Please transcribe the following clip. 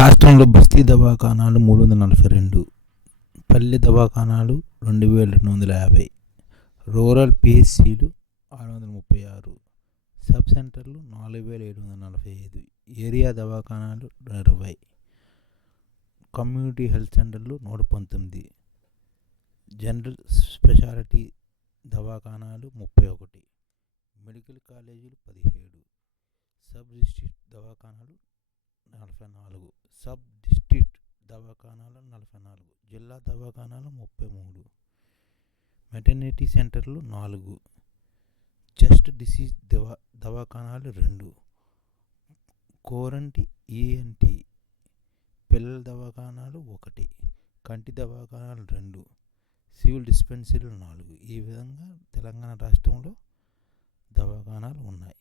రాష్ట్రంలో బస్తీ దవాఖానాలు 342, పల్లె దవాఖానాలు 2250, రూరల్ పిహెచ్సిలు 636, సబ్ సెంటర్లు 4745, ఏరియా దవాఖానాలు 20, కమ్యూనిటీ హెల్త్ సెంటర్లు 119, జనరల్ స్పెషాలిటీ దవాఖానాలు 31, మెడికల్ కాలేజీలు 17, సబ్ డిస్ట్రిక్ట్ దవాఖానాలు 44, సబ్ డిస్ట్రిక్ట్ దవాఖానాలు 44, జిల్లా దవాఖానాలు 33, మెటర్నిటీ సెంటర్లు 4, చెస్ట్ డిసీజ్ దవాఖానాలు 2, కోరంటి ఈఎన్టీ పిల్లల దవాఖానాలు 1, కంటి దవాఖానాలు 2, సివిల్ డిస్పెన్సరీలు 4. ఈ విధంగా తెలంగాణ రాష్ట్రంలో దవాఖానాలు ఉన్నాయి.